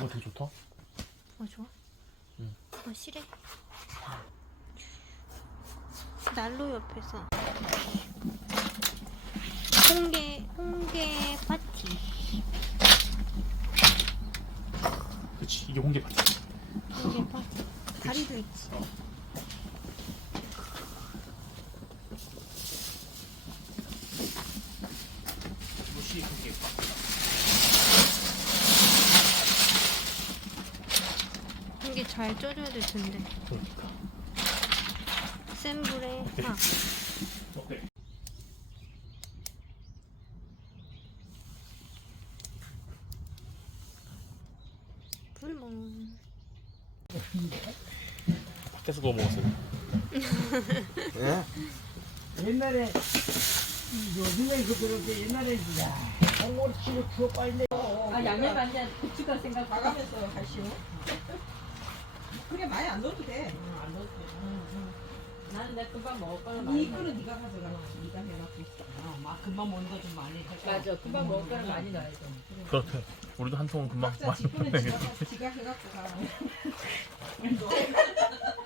되게 좋다. 좋아? 응. 실해. 난로 옆에서 홍게 파티. 그치, 이게 홍게 파티. 홍게 파티. 다리도 있지. 무시 홍게 파티. 홍게 잘 쪄줘야 될 텐데. 그러니까. 센 불에 파. 오케이. 불멍. 밖에서 구워 먹었어요. 예? 옛날에 요즘에 그렇게 옛날에 홍어를 치고 추어 빠진데 아 양념 간장 고추가 생각 나가면서 하시오. 그래 많이 안 넣어도 돼. 안 넣었어. 나는 내 금방 먹을 거는 이 많이 거는 네가 가져가. 네가 해놓고 있어. 막 금방 먹는 거 좀 많이 해. 맞아 금방 먹을 거는 많이 넣어야 돼. 그렇대. 우리도 한 통은 금방 각자 많이 지 거는 먹어야겠다. 지가 해갖고 가.